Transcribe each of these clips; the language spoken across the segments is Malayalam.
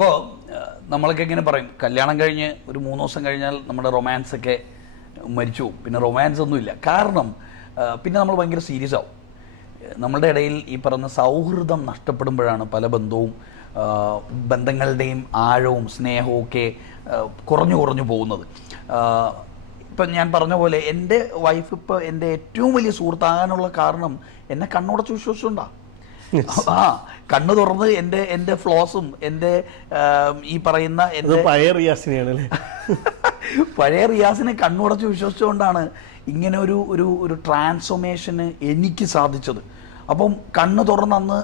അപ്പോൾ നമ്മളൊക്കെ ഇങ്ങനെ പറയും കല്യാണം കഴിഞ്ഞ് ഒരു 3 ദിവസം കഴിഞ്ഞാൽ നമ്മുടെ റൊമാൻസ് ഒക്കെ മരിച്ചു പോകും. പിന്നെ റൊമാൻസ് ഒന്നുമില്ല. കാരണം പിന്നെ നമ്മൾ ഭയങ്കര സീരിയസ് ആവും. നമ്മളുടെ ഇടയിൽ ഈ പറയുന്ന സൗഹൃദം നഷ്ടപ്പെടുമ്പോഴാണ് പല ബന്ധങ്ങളുടെയും ആഴവും സ്നേഹവും ഒക്കെ കുറഞ്ഞു പോകുന്നത്. ഇപ്പം ഞാൻ പറഞ്ഞ പോലെ എൻ്റെ വൈഫ് ഇപ്പോൾ എൻ്റെ ഏറ്റവും വലിയ സുഹൃത്താകാനുള്ള കാരണം എന്നെ കണ്ണുടച്ച് വിശ്വസിച്ചുകൊണ്ടാണ്. കണ്ണു തുറന്ന് എൻ്റെ ഫ്ലോസും എൻ്റെ ഈ പറയുന്ന പഴയ റിയാസിനെ കണ്ണുടച്ച് വിശ്വസിച്ചുകൊണ്ടാണ് ഇങ്ങനെ ഒരു ട്രാൻസ്ഫോർമേഷന് എനിക്ക് സാധിച്ചത്. അപ്പം കണ്ണ് തുറന്ന് അന്ന്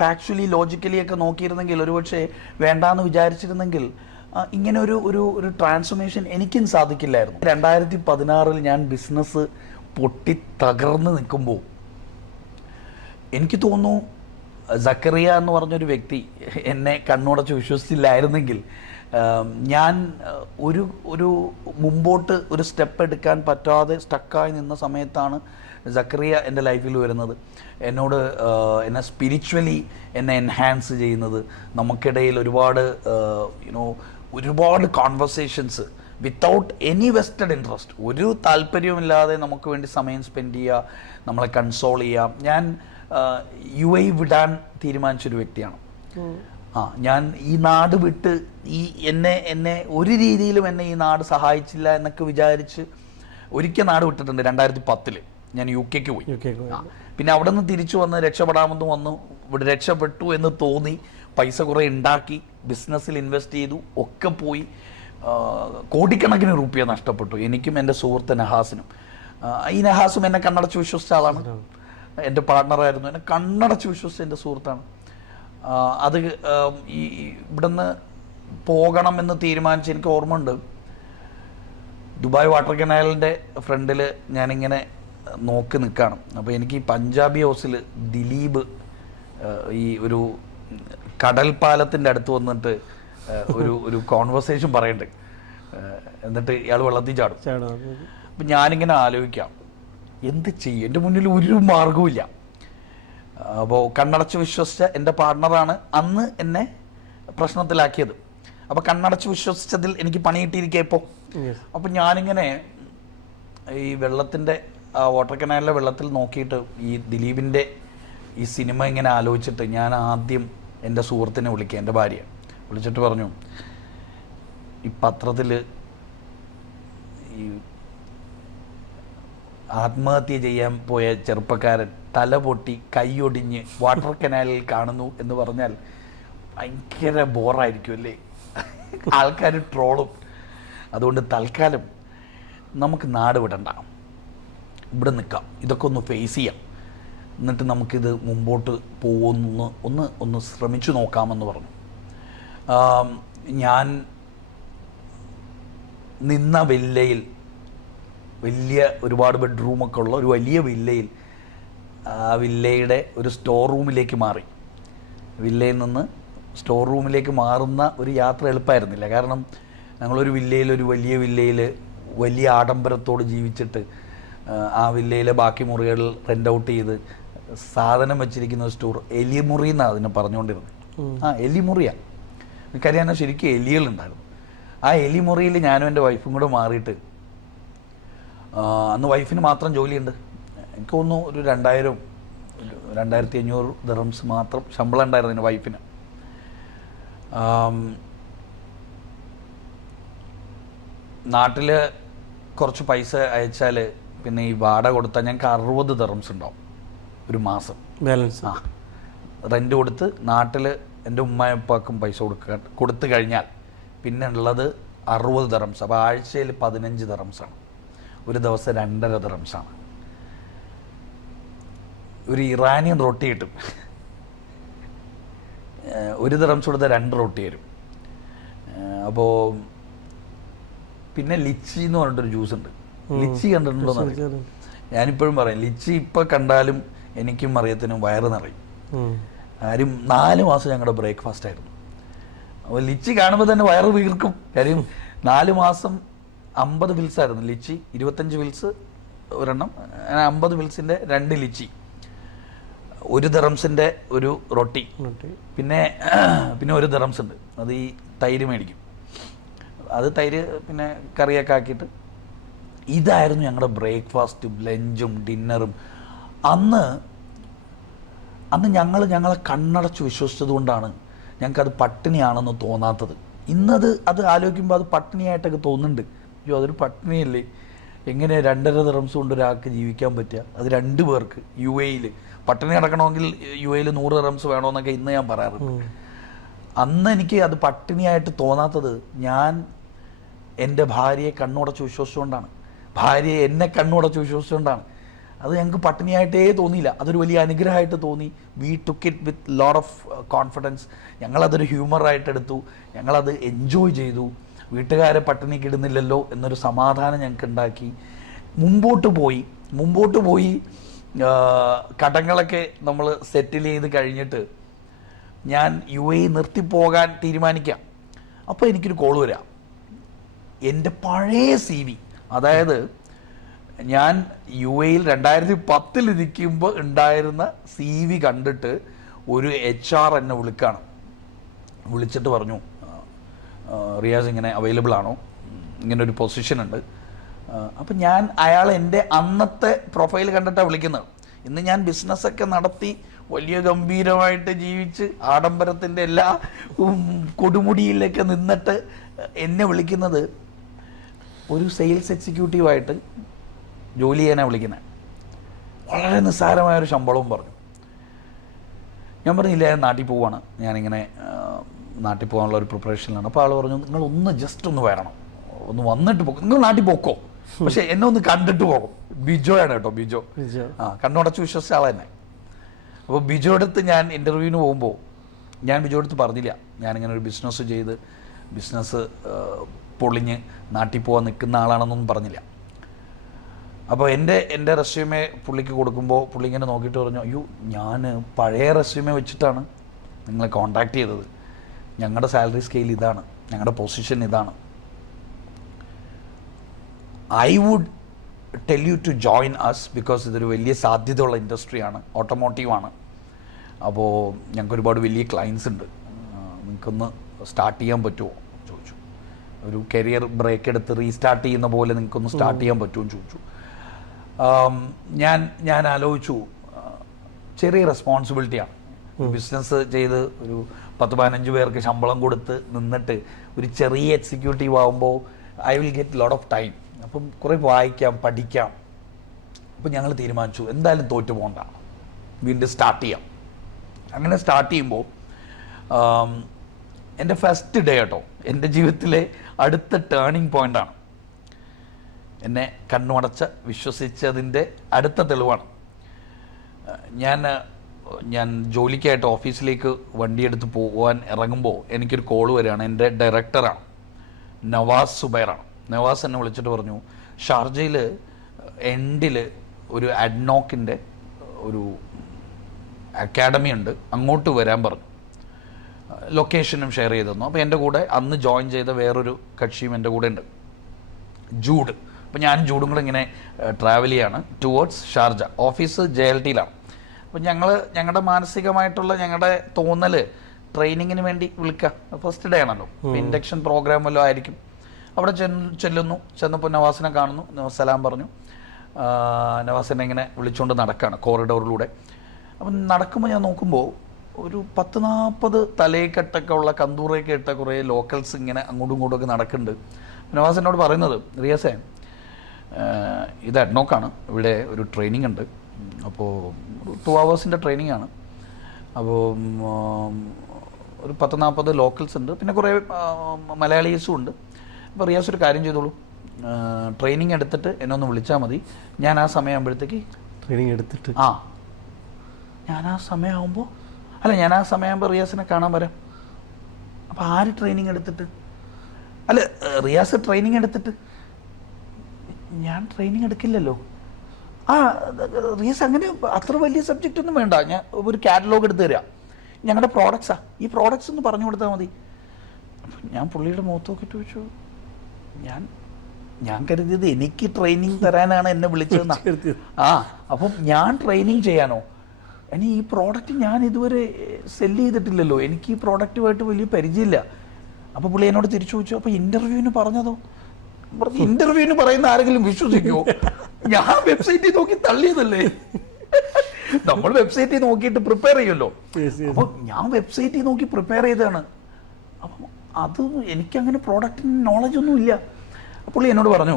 ഫാക്ച്വലി ലോജിക്കലി ഒക്കെ നോക്കിയിരുന്നെങ്കിൽ ഒരുപക്ഷെ വേണ്ടാന്ന് വിചാരിച്ചിരുന്നെങ്കിൽ ഇങ്ങനെ ഒരു ട്രാൻസ്ഫോർമേഷൻ എനിക്കും സാധിക്കില്ലായിരുന്നു. 2016 ഞാൻ ബിസിനസ് പൊട്ടി തകർന്ന് നിൽക്കുമ്പോൾ എനിക്ക് തോന്നുന്നു സക്കറിയ എന്ന് പറഞ്ഞൊരു വ്യക്തി എന്നെ കണ്ണുടച്ച് വിശ്വസിച്ചില്ലായിരുന്നെങ്കിൽ ഞാൻ ഒരു മുമ്പോട്ട് ഒരു സ്റ്റെപ്പ് എടുക്കാൻ പറ്റാതെ സ്റ്റക്കായി നിന്ന സമയത്താണ് സക്കറിയ എൻ്റെ ലൈഫിൽ വരുന്നത്. എന്നെ സ്പിരിച്വലി എന്നെ എൻഹാൻസ് ചെയ്യുന്നത്, നമുക്കിടയിൽ ഒരുപാട് conversations without any vested interest, ഒരു താല്പര്യവുമില്ലാതെ നമുക്ക് വേണ്ടി സമയം സ്പെൻഡ് ചെയ്യുക, നമ്മളെ കൺസോൾ ചെയ്യുക. ഞാൻ UAE വിടാൻ തീരുമാനിച്ചൊരു വ്യക്തിയാണ്. ഞാൻ ഈ നാട് വിട്ട് എന്നെ ഒരു രീതിയിലും എന്നെ ഈ നാട് സഹായിച്ചില്ല എന്നൊക്കെ വിചാരിച്ച് ഒരിക്കൽ നാട് വിട്ടിട്ടുണ്ട്. 2010 ഞാൻ UK പോയി. പിന്നെ അവിടെ നിന്ന് തിരിച്ചു വന്ന് രക്ഷപ്പെടാമെന്ന് വന്നു. ഇവിടെ രക്ഷപ്പെട്ടു എന്ന് തോന്നി, പൈസ കുറേ ഉണ്ടാക്കി, ബിസിനസ്സിൽ ഇൻവെസ്റ്റ് ചെയ്തു, ഒക്കെ പോയി. കോടിക്കണക്കിന് രൂപ നഷ്ടപ്പെട്ടു, എനിക്കും എൻ്റെ സുഹൃത്ത് നഹാസിനും. ഈ നഹാസും എന്നെ കണ്ണടച്ച് വിശ്വസിച്ച ആളാണ്, എൻ്റെ പാർട്ട്ണറായിരുന്നു. എന്നെ കണ്ണടച്ച് വിശ്വസിച്ച എൻ്റെ സുഹൃത്താണ്. അത് ഇവിടുന്ന് പോകണമെന്ന് തീരുമാനിച്ച് എനിക്ക് ഓർമ്മയുണ്ട്, ദുബായ് വാട്ടർ കനാലിൻ്റെ ഫ്രണ്ടിൽ ഞാനിങ്ങനെ നോക്കി നിൽക്കുകയാണ്. അപ്പോൾ എനിക്ക് ഈ പഞ്ചാബി ഹൗസിൽ ദിലീപ് ഈ ഒരു കടൽപ്പാലത്തിൻ്റെ അടുത്ത് വന്നിട്ട് ഒരു കോൺവെർസേഷൻ പറയുന്നുണ്ട്. എന്നിട്ട് ഇയാൾ വെള്ളത്തിൽ ചാടും. അപ്പം ഞാനിങ്ങനെ ആലോചിക്കാം, എന്ത് ചെയ്യും, എൻ്റെ മുന്നിൽ ഒരു മാർഗവുമില്ല. അപ്പോൾ കണ്ണടച്ച് വിശ്വസിച്ച എൻ്റെ പാർട്ട്ണറാണ് അന്ന് എന്നെ പ്രശ്നത്തിലാക്കിയത്. അപ്പോൾ കണ്ണടച്ച് വിശ്വസിച്ചതിൽ എനിക്ക് പണി കിട്ടിയിരിക്കുക ഇപ്പോൾ. അപ്പം ഞാനിങ്ങനെ ഈ വെള്ളത്തിൻ്റെ വാട്ടർ കനാലിലെ വെള്ളത്തിൽ നോക്കിയിട്ട് ഈ ദിലീപിൻ്റെ ഈ സിനിമ ഇങ്ങനെ ആലോചിച്ചിട്ട് ഞാൻ ആദ്യം എൻ്റെ സുഹൃത്തിനെ വിളിക്കുക, എൻ്റെ ഭാര്യ വിളിച്ചിട്ട് പറഞ്ഞു, ഈ പത്രത്തിൽ ഈ ആത്മഹത്യ ചെയ്യാൻ പോയ ചെറുപ്പക്കാരൻ തല പൊട്ടി കൈയൊടിഞ്ഞ് വാട്ടർ കനാലിൽ കാണുന്നു എന്ന് പറഞ്ഞാൽ ഭയങ്കര ബോറായിരിക്കും അല്ലേ, ആൾക്കാർ ട്രോളും. അതുകൊണ്ട് തൽക്കാലം നമുക്ക് നാട് വിടണ്ട, ഇവിടെ നിൽക്കാം, ഇതൊക്കെ ഒന്ന് ഫേസ് ചെയ്യാം, എന്നിട്ട് നമുക്കിത് മുമ്പോട്ട് ഒന്ന് ശ്രമിച്ചു നോക്കാമെന്ന് പറഞ്ഞു. ഞാൻ നിന്ന വില്ലയിൽ, ഒരുപാട് ബെഡ്റൂമൊക്കെ ഉള്ള ഒരു വലിയ വില്ലയിൽ, ആ വില്ലയുടെ ഒരു സ്റ്റോർ റൂമിലേക്ക് മാറി. വില്ലയിൽ നിന്ന് സ്റ്റോർ റൂമിലേക്ക് മാറുന്ന ഒരു യാത്ര എളുപ്പമായിരുന്നില്ല. കാരണം ഞങ്ങളൊരു വില്ലയിൽ, ഒരു വലിയ വില്ലയിൽ വലിയ ആഡംബരത്തോട് ജീവിച്ചിട്ട് ആ വില്ലയിലെ ബാക്കി മുറികൾ റെൻ്റ് ഔട്ട് ചെയ്ത് സാധനം വെച്ചിരിക്കുന്ന ഒരു സ്റ്റോർ, എലിമുറി എന്നാണ് അതിനെ പറഞ്ഞുകൊണ്ടിരുന്നത്. എലിമുറിയാണ്. എനിക്കറിയാൻ ശരിക്കും എലികളുണ്ടായിരുന്നു. ആ എലിമുറിയിൽ ഞാനും എൻ്റെ വൈഫും കൂടെ മാറിയിട്ട്, അന്ന് വൈഫിന് മാത്രം ജോലിയുണ്ട്, എനിക്ക് തോന്നുന്നു ഒരു 2500 ദിർഹംസ് മാത്രം ശമ്പളം ഉണ്ടായിരുന്നു എൻ്റെ വൈഫിന്. നാട്ടിൽ കുറച്ച് പൈസ അയച്ചാൽ പിന്നെ ഈ വാടക കൊടുത്താൽ ഞങ്ങൾക്ക് 60 ദിർഹംസ് ഉണ്ടാവും ഒരു മാസം ബാലൻസ്. റെൻ്റ് കൊടുത്ത് നാട്ടിൽ എൻ്റെ ഉമ്മയപ്പാക്കും പൈസ കൊടുത്തു കഴിഞ്ഞാൽ പിന്നെ ഉള്ളത് 60 ദിർഹംസ്. അപ്പോൾ ആഴ്ചയിൽ 15 ദിർഹംസാണ്, ഒരു ദിവസം 2.5 ദിർഹംസാണ്. ഒരു ഇറാനിയൻ റൊട്ടി കിട്ടും, 1 ദിർഹംസ് കൊടുത്ത 2 റൊട്ടി വരും. അപ്പോൾ പിന്നെ ലിച്ചി എന്ന് പറഞ്ഞിട്ടൊരു ജ്യൂസ് ഉണ്ട്, ലിച്ചി കണ്ടിട്ടുണ്ടോന്ന് അറിയാം. ഞാനിപ്പോഴും പറയാം, ലിച്ചി ഇപ്പം കണ്ടാലും എനിക്കും അറിയത്തിനും വയറ് നിറയും. 4 മാസം ഞങ്ങളുടെ ബ്രേക്ക്ഫാസ്റ്റ് ആയിരുന്നു. അപ്പോൾ ലിച്ചി കാണുമ്പോൾ തന്നെ വയറ് വീർക്കും. കാര്യം 4 മാസം 50 വിൽസ് ആയിരുന്നു ലിച്ചി, 25 വിൽസ് ഒരെണ്ണം, 50 വിൽസിൻ്റെ 2 ലിച്ചി, 1 ദിർഹംസിൻ്റെ ഒരു റൊട്ടി, പിന്നെ 1 ദിർഹംസ് ഉണ്ട്. അത് ഈ തൈര് മേടിക്കും. അത് തൈര് പിന്നെ കറിയൊക്കെ ആക്കിയിട്ട് ഇതായിരുന്നു ഞങ്ങളുടെ ബ്രേക്ക്ഫാസ്റ്റും ലഞ്ചും ഡിന്നറും. അന്ന് ഞങ്ങളെ കണ്ണടച്ച് വിശ്വസിച്ചത് കൊണ്ടാണ് ഞങ്ങൾക്കത് പട്ടിണിയാണെന്ന് തോന്നാത്തത്. അത് ആലോചിക്കുമ്പോൾ അത് പട്ടിണിയായിട്ടൊക്കെ തോന്നുന്നുണ്ട്. അയ്യോ അതൊരു പട്ടിണിയല്ലേ, എങ്ങനെ 2.5 ദിർഹംസ് കൊണ്ട് ഒരാൾക്ക് ജീവിക്കാൻ പറ്റുക, അത് 2 പേർക്ക് UAE-ൽ പട്ടിണി കിടക്കണമെങ്കിൽ UAE-ൽ 100 ദിർഹംസ് വേണമെന്നൊക്കെ ഇന്ന് ഞാൻ പറയാറുണ്ട്. അന്ന് എനിക്ക് അത് പട്ടിണിയായിട്ട് തോന്നാത്തത് ഞാൻ എൻ്റെ ഭാര്യയെ കണ്ണുടച്ച് വിശ്വസിച്ചുകൊണ്ടാണ്, ഭാര്യയെ എന്നെ കണ്ണുടച്ച് വിശ്വസിച്ചുകൊണ്ടാണ്. അത് ഞങ്ങൾക്ക് പട്ടിണിയായിട്ടേ തോന്നിയില്ല, അതൊരു വലിയ അനുഗ്രഹമായിട്ട് തോന്നി. We took it with lot of confidence. ഞങ്ങളതൊരു ഹ്യൂമറായിട്ട് എടുത്തു, ഞങ്ങളത് എൻജോയ് ചെയ്തു. വീട്ടുകാരെ പട്ടിണിക്ക് ഇടുന്നില്ലല്ലോ എന്നൊരു സമാധാനം ഞങ്ങൾക്ക് ഉണ്ടാക്കി. മുമ്പോട്ട് പോയി കടങ്ങളൊക്കെ നമ്മൾ സെറ്റിൽ ചെയ്ത് കഴിഞ്ഞിട്ട് ഞാൻ UAE നിർത്തിപ്പോകാൻ തീരുമാനിക്കാം. അപ്പോൾ എനിക്കൊരു കോൾ വരാം. എൻ്റെ പഴയ CV, അതായത് ഞാൻ UAE-ൽ 2010 ഇരിക്കുമ്പോൾ ഉണ്ടായിരുന്ന CV കണ്ടിട്ട് ഒരു HR എന്നെ വിളിച്ചിട്ട് പറഞ്ഞു, റിയാസ് ഇങ്ങനെ അവൈലബിൾ ആണോ, ഇങ്ങനെ ഒരു പൊസിഷൻ ഉണ്ട്. അപ്പം അയാൾ എൻ്റെ അന്നത്തെ പ്രൊഫൈൽ കണ്ടിട്ടാണ് വിളിക്കുന്നത്. ഇന്ന് ഞാൻ ബിസിനസ്സൊക്കെ നടത്തി വലിയ ഗംഭീരമായിട്ട് ജീവിച്ച് ആഡംബരത്തിൻ്റെ എല്ലാ കൊടുമുടിയിലൊക്കെ നിന്നിട്ട് എന്നെ വിളിക്കുന്നത് ഒരു സെയിൽസ് എക്സിക്യൂട്ടീവായിട്ട് ജോലി ചെയ്യാനാണ് വിളിക്കുന്നത്. വളരെ നിസ്സാരമായൊരു ശമ്പളവും പറഞ്ഞു. ഞാൻ പറഞ്ഞില്ല, നാട്ടിൽ പോവാണ്, ഞാനിങ്ങനെ നാട്ടിൽ പോകാനുള്ള ഒരു പ്രിപ്പറേഷനിലാണ്. അപ്പോൾ ആൾ പറഞ്ഞു, നിങ്ങളൊന്ന് ജസ്റ്റ് ഒന്ന് വരണം, ഒന്ന് വന്നിട്ട് പോകും, നിങ്ങൾ നാട്ടിൽ പോക്കോ, പക്ഷെ എന്നെ ഒന്ന് കണ്ടിട്ട് പോകും. ബിജോയാണ് കേട്ടോ, ബിജോ. കണ്ണുടച്ച് വിശ്വസിച്ച ആൾ തന്നെ. അപ്പോൾ ബിജോ അടുത്ത് ഞാൻ ഇൻ്റർവ്യൂവിന് പോകുമ്പോൾ ഞാൻ ബിജോ അടുത്ത് പറഞ്ഞില്ല ഞാനിങ്ങനെ ഒരു ബിസിനസ് ചെയ്ത് ബിസിനസ് പൊളിഞ്ഞ് നാട്ടിൽ പോകാൻ നിൽക്കുന്ന ആളാണെന്നൊന്നും പറഞ്ഞില്ല. അപ്പോൾ എൻ്റെ റെസ്യൂമേ പുള്ളിക്ക് കൊടുക്കുമ്പോൾ പുള്ളി ഇങ്ങനെ നോക്കിയിട്ട് പറഞ്ഞു, അയ്യോ ഞാൻ പഴയ റെസ്യൂമേ വെച്ചിട്ടാണ് നിങ്ങളെ കോൺടാക്ട് ചെയ്തത്, ഞങ്ങളുടെ സാലറി സ്കെയിൽ ഇതാണ്, ഞങ്ങളുടെ പൊസിഷൻ ഇതാണ്. I would tell you to join us because ഇതൊരു വലിയ സാധ്യതയുള്ള ഇൻഡസ്ട്രിയാണ്, ഓട്ടോമോട്ടീവാണ്. അപ്പോൾ ഞങ്ങൾക്ക് ഒരുപാട് വലിയ ക്ലയൻസ് ഉണ്ട്, നിങ്ങൾക്കൊന്ന് സ്റ്റാർട്ട് ചെയ്യാൻ പറ്റുമോ ചോദിച്ചു. ഒരു കരിയർ ബ്രേക്ക് എടുത്ത് റീസ്റ്റാർട്ട് ചെയ്യുന്ന പോലെ നിങ്ങൾക്കൊന്ന് സ്റ്റാർട്ട് ചെയ്യാൻ പറ്റുമോ എന്ന് ചോദിച്ചു. ഞാൻ ആലോചിച്ചു, ചെറിയ റെസ്പോൺസിബിലിറ്റിയാണ്. ബിസിനസ് ചെയ്ത് ഒരു 10-15 പേർക്ക് ശമ്പളം കൊടുത്ത് നിന്നിട്ട് ഒരു ചെറിയ എക്സിക്യൂട്ടീവ് ആകുമ്പോൾ I will get lot of time. അപ്പം കുറേ വായിക്കാം, പഠിക്കാം. അപ്പം ഞങ്ങൾ തീരുമാനിച്ചു എന്തായാലും തോറ്റു പോകണ്ട, വീണ്ടും സ്റ്റാർട്ട് ചെയ്യാം. അങ്ങനെ സ്റ്റാർട്ട് ചെയ്യുമ്പോൾ എൻ്റെ ഫസ്റ്റ് ഡേ കേട്ടോ, എൻ്റെ ജീവിതത്തിലെ അടുത്ത ടേണിംഗ് പോയിൻ്റാണ്. എന്നെ കണ്ണുടച്ച് വിശ്വസിച്ചതിൻ്റെ അടുത്ത തെളിവാണ്. ഞാൻ ജോലിക്കായിട്ട് ഓഫീസിലേക്ക് വണ്ടിയെടുത്ത് പോകാൻ ഇറങ്ങുമ്പോൾ എനിക്കൊരു കോൾ വരികയാണ്. എൻ്റെ ഡയറക്ടറാണ്, നവാസ് സുബൈറാണ്. നവാസ് എന്നെ വിളിച്ചിട്ട് പറഞ്ഞു, ഷാർജയിൽ എൻഡിൽ ഒരു അഡ്നോക്കിൻ്റെ ഒരു അക്കാഡമി ഉണ്ട്, അങ്ങോട്ട് വരാൻ പറഞ്ഞു. ലൊക്കേഷനും ഷെയർ ചെയ്ത് തന്നു. അപ്പോൾ എൻ്റെ കൂടെ അന്ന് ജോയിൻ ചെയ്ത വേറൊരു കക്ഷിയും എൻ്റെ കൂടെ ഉണ്ട്, ജൂഡ്. അപ്പോൾ ഞാൻ ജൂഡും കൂടെ ഇങ്ങനെ ട്രാവൽ ചെയ്യാണ് ടുവേർഡ്സ് ഷാർജ. ഓഫീസ് JLT-യിലാണ്. അപ്പോൾ ഞങ്ങളുടെ മാനസികമായിട്ടുള്ള ഞങ്ങളുടെ തോന്നൽ ട്രെയിനിങ്ങിന് വേണ്ടി വിളിക്കുക, ഫസ്റ്റ് ഡേ ആണല്ലോ, ഇൻഡക്ഷൻ പ്രോഗ്രാം വല്ലതും ആയിരിക്കും. അവിടെ ചെന്നപ്പോൾ നവാസിനെ കാണുന്നു, സലാം പറഞ്ഞു. നവാസിനെ ഇങ്ങനെ വിളിച്ചുകൊണ്ട് നടക്കുകയാണ് കോറിഡോറിലൂടെ. അപ്പം നടക്കുമ്പോൾ ഞാൻ നോക്കുമ്പോൾ ഒരു 10-40 തലയെക്കെട്ടൊക്കെ ഉള്ള കന്തൂറയൊക്കെ ഇട്ട കുറേ ലോക്കൽസ് ഇങ്ങനെ അങ്ങോട്ടും ഇങ്ങോട്ടും ഒക്കെ നടക്കുന്നുണ്ട്. നവാസിനോട് പറയുന്നത്, റിയാസേ ഇത് അഡ്നോക്കാണ്, ഇവിടെ ഒരു ട്രെയിനിങ് ഉണ്ട്, അപ്പോൾ 2 hours ട്രെയിനിങ് ആണ്. അപ്പോൾ ഒരു 10-40 ലോക്കൽസ് ഉണ്ട്, പിന്നെ കുറേ മലയാളീസും ഉണ്ട്. അപ്പോൾ റിയാസ് ഒരു കാര്യം ചെയ്തോളൂ, ട്രെയിനിങ് എടുത്തിട്ട് എന്നെ ഒന്ന് വിളിച്ചാൽ മതി. ഞാൻ ആ സമയമാകുമ്പോഴത്തേക്ക് ട്രെയിനിങ് എടുത്തിട്ട് ഞാൻ ആ സമയമാകുമ്പോൾ റിയാസിനെ കാണാൻ വരാം. അപ്പോൾ ആര് ട്രെയിനിങ് എടുത്തിട്ട്? അല്ല, റിയാസ് ട്രെയിനിങ് എടുത്തിട്ട് ഞാൻ ട്രെയിനിങ് എടുക്കില്ലല്ലോ. റിയാസ് അങ്ങനെ അത്ര വലിയ സബ്ജക്റ്റ് ഒന്നും വേണ്ട, ഞാൻ ഒരു കാറ്റലോഗ് എടുത്ത് തരാം, ഞങ്ങളുടെ പ്രോഡക്ട്സാണ്, ഈ പ്രോഡക്ട്സ് ഒന്ന് പറഞ്ഞു കൊടുത്താൽ മതി. ഞാൻ പുള്ളിയുടെ മുഖത്ത് നോക്കിയിട്ട് ചോദിച്ചു, ഞാൻ കരുതിയത് എനിക്ക് ട്രെയിനിങ് തരാനാണ് എന്നെ വിളിച്ചതെന്നാ. അപ്പം ഞാൻ ട്രെയിനിങ് ചെയ്യാനോ? ഇനി ഈ പ്രോഡക്റ്റ് ഞാൻ ഇതുവരെ സെല്ല് ചെയ്തിട്ടില്ലല്ലോ, എനിക്ക് ഈ പ്രോഡക്റ്റുമായിട്ട് വലിയ പരിചയമില്ല, അപ്പോൾ പുള്ളി എന്നോട് തിരിച്ചു ചോദിച്ചു, അപ്പോൾ ഇൻ്റർവ്യൂവിന് പറഞ്ഞതോ? പറഞ്ഞു ഇൻ്റർവ്യൂവിന് പറയുന്ന ആരെങ്കിലും വിശ്വസിക്കുമോ? ഞാൻ വെബ്സൈറ്റിൽ നോക്കി തള്ളിയതല്ലേ. നമ്മൾ വെബ്സൈറ്റിൽ നോക്കിയിട്ട് പ്രിപ്പയർ ചെയ്യുമല്ലോ. അപ്പോൾ ഞാൻ വെബ്സൈറ്റിൽ നോക്കി പ്രിപ്പയർ ചെയ്തതാണ്. അപ്പം അത് എനിക്കങ്ങനെ പ്രോഡക്റ്റിന് നോളജ് ഒന്നും ഇല്ല. പുള്ളി എന്നോട് പറഞ്ഞു,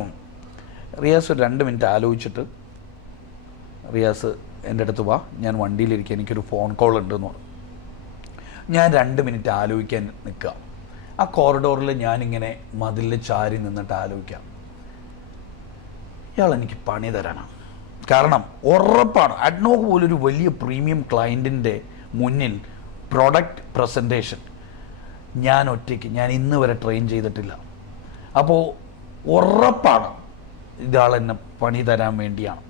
റിയാസ് ഒരു 2 മിനിറ്റ് ആലോചിച്ചിട്ട് റിയാസ് എൻ്റെ അടുത്ത് വാ, ഞാൻ വണ്ടിയിലിരിക്കുക, എനിക്കൊരു ഫോൺ കോൾ ഉണ്ടെന്ന് പറഞ്ഞു. ഞാൻ 2 മിനിറ്റ് ആലോചിക്കാൻ നിൽക്കുക. ആ കോറിഡോറിൽ ഞാനിങ്ങനെ മതിലിൽ ചാരി നിന്നിട്ട് ആലോചിക്കാം, ഇയാൾ എനിക്ക് പണി തരാനാണ്. കാരണം ഉറപ്പാണ് അഡ്നോക്ക് പോലൊരു വലിയ പ്രീമിയം ക്ലയൻറ്റിൻ്റെ മുന്നിൽ പ്രൊഡക്റ്റ് പ്രസൻറ്റേഷൻ ഞാൻ ഒറ്റയ്ക്ക്, ഞാൻ ഇന്ന് വരെ ട്രെയിൻ ചെയ്തിട്ടില്ല. അപ്പോൾ ഉറപ്പാണ് ഇയാൾ എന്നെ പണി തരാൻ വേണ്ടിയാണ്,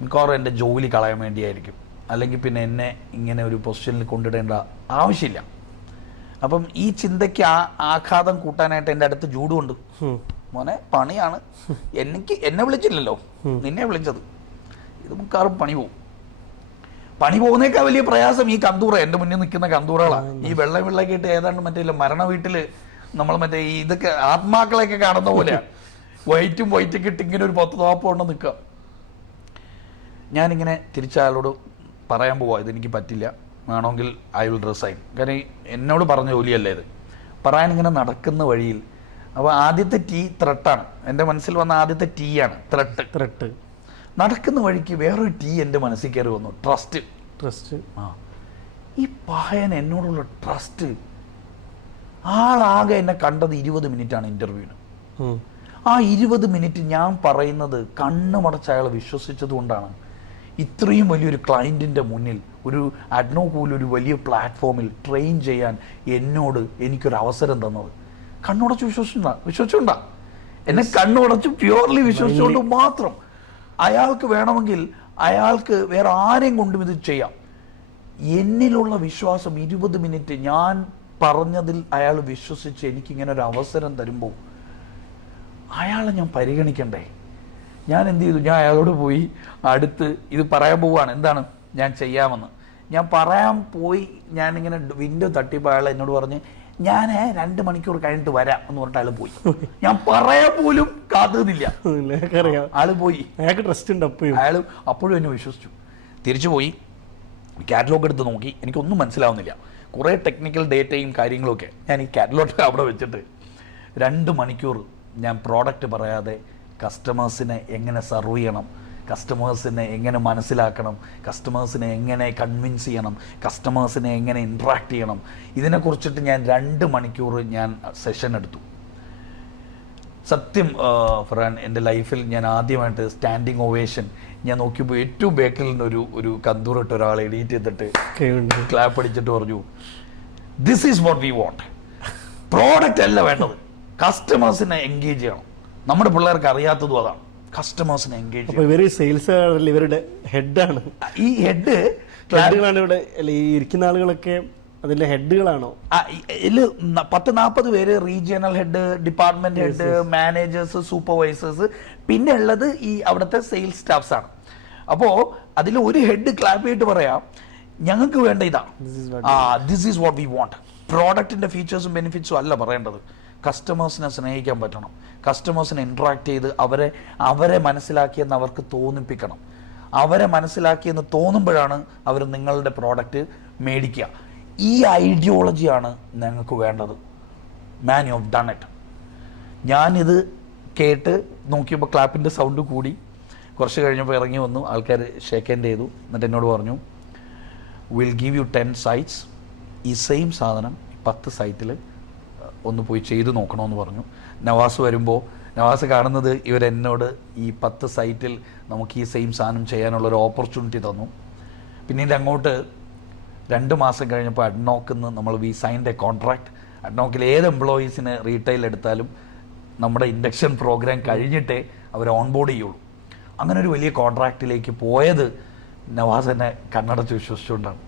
മിക്കവാറും എൻ്റെ ജോലി കളയാൻ വേണ്ടിയായിരിക്കും, അല്ലെങ്കിൽ പിന്നെ എന്നെ ഇങ്ങനെ ഒരു പൊസിഷനിൽ കൊണ്ടിടേണ്ട ആവശ്യമില്ല. അപ്പം ഈ ചിന്തയ്ക്ക് ആഘാതം കൂട്ടാനായിട്ട് എൻ്റെ അടുത്ത് ജൂഡുണ്ട്. മോനെ പണിയാണ്, എന്നെ വിളിച്ചില്ലല്ലോ, നിന്നെ വിളിച്ചത്, ഇത് മിക്കവാറും പണി പോകും. പണി പോകുന്നേക്കാൾ വലിയ പ്രയാസം ഈ കന്തൂറ, എൻ്റെ മുന്നിൽ നിൽക്കുന്ന കന്തൂറകളാണ്. ഈ വെള്ളമൊക്കെ ഇട്ട് ഏതാണ്ട് മറ്റേ മരണ വീട്ടിൽ നമ്മൾ മറ്റേ ഇതൊക്കെ ആത്മാക്കളെയൊക്കെ കാണുന്ന പോലെയാണ്. വൈറ്റൊക്കെ ഇട്ട് ഇങ്ങനെ ഒരു 10 തോപ്പം കൊണ്ട് നിൽക്കുക. ഞാനിങ്ങനെ തിരിച്ചയാളോട് പറയാൻ പോവാ, ഇതെനിക്ക് പറ്റില്ല, വേണമെങ്കിൽ ഐ വിൽ റിസൈൻ. കാരണം എന്നോട് പറഞ്ഞ ജോലിയല്ലേ ഇത്. പറയാനിങ്ങനെ നടക്കുന്ന വഴിയിൽ, അപ്പോൾ ആദ്യത്തെ ത്രെട്ടാണ് എൻ്റെ മനസ്സിൽ വന്ന ആദ്യത്തെ ആണ് ത്രെട്ട്. നടക്കുന്ന വഴിക്ക് വേറൊരു എൻ്റെ മനസ്സിൽ കയറി വന്നു, ട്രസ്റ്റ്. ആ, ഈ പഹയൻ എന്നോടുള്ള ട്രസ്റ്റ്. ആളാകെ എന്നെ കണ്ടത് 20 മിനിറ്റാണ് ഇൻ്റർവ്യൂവിന്. ആ 20 മിനിറ്റ് ഞാൻ പറയുന്നത് കണ്ണുമടച്ച് അയാൾ വിശ്വസിച്ചത് കൊണ്ടാണ് ഇത്രയും വലിയൊരു ക്ലയൻറ്റിൻ്റെ മുന്നിൽ ഒരു അഡ്നോക്ക് പോലൊരു വലിയ പ്ലാറ്റ്ഫോമിൽ ട്രെയിൻ ചെയ്യാൻ എനിക്കൊരു അവസരം തന്നത്. കണ്ണുടച്ച് വിശ്വസിച്ചുകൊണ്ടാ, എന്നെ കണ്ണുടച്ച് പ്യുവർലി വിശ്വസിച്ചുകൊണ്ട് മാത്രം. അയാൾക്ക് വേണമെങ്കിൽ അയാൾക്ക് വേറെ ആരെയും കൊണ്ടും ഇത് ചെയ്യാം. എന്നിലുള്ള വിശ്വാസം 20 മിനിറ്റ് ഞാൻ പറഞ്ഞതിൽ അയാൾ വിശ്വസിച്ച് എനിക്കിങ്ങനെ ഒരു അവസരം തരുമ്പോൾ അയാളെ ഞാൻ പരിഗണിക്കണ്ടേ? ഞാൻ എന്ത് ചെയ്തു, ഞാൻ അയാളോട് പോയി അടുത്ത് ഇത് പറയാൻ പോവുകയാണ്, എന്താണ് ഞാൻ ചെയ്യാമെന്ന്. ഞാൻ പറയാൻ പോയി, ഞാനിങ്ങനെ വിൻഡോ തട്ടിയപ്പോൾ അയാൾ എന്നോട് പറഞ്ഞ് ഞാൻ 2 മണിക്കൂർ കഴിഞ്ഞിട്ട് വരാം എന്ന് പറഞ്ഞിട്ട് അയാൾ പോയി. ഞാൻ പറയാൻ പോലും കാത്തുന്നില്ല, ആള് പോയി. അയാൾക്ക് ട്രസ്റ്റ് ഉണ്ട്. അയാൾ അപ്പോഴും എന്നെ വിശ്വസിച്ചു. തിരിച്ചു പോയി കാറ്റലോഗ് എടുത്ത് നോക്കി, എനിക്കൊന്നും മനസ്സിലാവുന്നില്ല. കുറേ ടെക്നിക്കൽ ഡേറ്റയും കാര്യങ്ങളൊക്കെ ഞാൻ ഈ കാറ്റലോഗ് അവിടെ വെച്ചിട്ട് 2 മണിക്കൂർ ഞാൻ പ്രോഡക്റ്റ് പറയാതെ കസ്റ്റമേഴ്സിനെ എങ്ങനെ സർവ് ചെയ്യണം, കസ്റ്റമേഴ്സിനെ എങ്ങനെ മനസ്സിലാക്കണം, കസ്റ്റമേഴ്സിനെ എങ്ങനെ കൺവിൻസ് ചെയ്യണം, കസ്റ്റമേഴ്സിനെ എങ്ങനെ ഇൻട്രാക്ട് ചെയ്യണം, ഇതിനെക്കുറിച്ചിട്ട് ഞാൻ 2 മണിക്കൂർ ഞാൻ സെഷൻ എടുത്തു. സത്യം ഫർഹാൻ, എൻ്റെ ലൈഫിൽ ഞാൻ ആദ്യമായിട്ട് സ്റ്റാൻഡിങ് ഒവേഷൻ ഞാൻ നോക്കിയപ്പോൾ ഏറ്റവും ബേക്കിൽ നിന്ന് ഒരു കന്തൂറിട്ട് ഒരാൾ എഡിറ്റ് ചെയ്തിട്ട് ക്ലാപ്പ് അടിച്ചിട്ട് പറഞ്ഞു, this is what we want. Product അല്ല വേണ്ടത്, കസ്റ്റമേഴ്സിനെ എൻഗേജ് ചെയ്യണം. നമ്മുടെ പിള്ളേർക്ക് അറിയാത്തതും അതാണ്, കസ്റ്റമേഴ്സിനെ എൻഗേജ് ചെയ്യണം. ഇവര് സെയിൽസ് ഇവരുടെ ഹെഡാണ്. ഈ ഹെഡ് ഇവിടെ ഇരിക്കുന്ന ആളുകളൊക്കെ അതിന്റെ ഹെഡുകളാണോ? 10-40 പേര് regional head, department head, managers, supervisors, പിന്നെ ഉള്ളത് ഈ അവിടുത്തെ സെയിൽസ് സ്റ്റാഫ്സ് ആണ്. അപ്പോൾ അതിൽ ഒരു ഹെഡ് ക്ലാപ്പ് ചെയ്തിട്ട് പറയാം, ഞങ്ങൾക്ക് വേണ്ട ഇതാ, this is what we want. പ്രോഡക്റ്റിന്റെ ഫീച്ചേഴ്സും ബെനിഫിറ്റ്സും അല്ല പറയേണ്ടത്, കസ്റ്റമേഴ്സിനെ സ്നേഹിക്കാൻ പറ്റണം, കസ്റ്റമേഴ്സിനെ ഇൻട്രാക്ട് ചെയ്ത് അവരെ മനസ്സിലാക്കിയെന്ന് അവർക്ക് തോന്നിപ്പിക്കണം. അവരെ മനസ്സിലാക്കിയെന്ന് തോന്നുമ്പോഴാണ് അവർ നിങ്ങളുടെ പ്രോഡക്റ്റ് മേടിക്കുക. ഈ ഐഡിയോളജിയാണ് ഞങ്ങൾക്ക് വേണ്ടത്. Man you have done it. ഞാനിത് കേട്ട് നോക്കിയപ്പോൾ ക്ലാപ്പിൻ്റെ സൗണ്ട് കൂടി. കുറച്ച് കഴിഞ്ഞപ്പോൾ ഇറങ്ങി വന്നു, ആൾക്കാർ ഷേക്ക് ഹാൻഡ് ചെയ്തു. എന്നിട്ട് എന്നോട് പറഞ്ഞു, വിൽ ഗീവ് യു 10 സൈറ്റ്സ്. ഈ സെയിം സാധനം 10 സൈറ്റിൽ ഒന്ന് പോയി ചെയ്തു നോക്കണമെന്ന് പറഞ്ഞു. നവാസ് വരുമ്പോൾ നവാസ് കാണുന്നത് ഇവരെന്നോട് ഈ 10 സൈറ്റിൽ നമുക്ക് ഈ സെയിം സാധനം ചെയ്യാനുള്ളൊരു ഓപ്പർച്യൂണിറ്റി തന്നു. പിന്നീട് അങ്ങോട്ട് 2 മാസം കഴിഞ്ഞപ്പോൾ അഡ്നോക്കിൽ നിന്ന് നമ്മൾ വി സൈൻഡ് എ കോൺട്രാക്ട്. അഡ്നോക്കിൽ ഏത് എംപ്ലോയീസിന് റീറ്റെയിൽ എടുത്താലും നമ്മുടെ ഇൻഡക്ഷൻ പ്രോഗ്രാം കഴിഞ്ഞിട്ടേ അവർ ഓൺബോർഡ് ചെയ്യുള്ളൂ. അങ്ങനെ ഒരു വലിയ കോൺട്രാക്റ്റിലേക്ക് പോയത് നവാസ് എന്നെ കണ്ണടച്ച് വിശ്വസിച്ചുകൊണ്ടാണ്.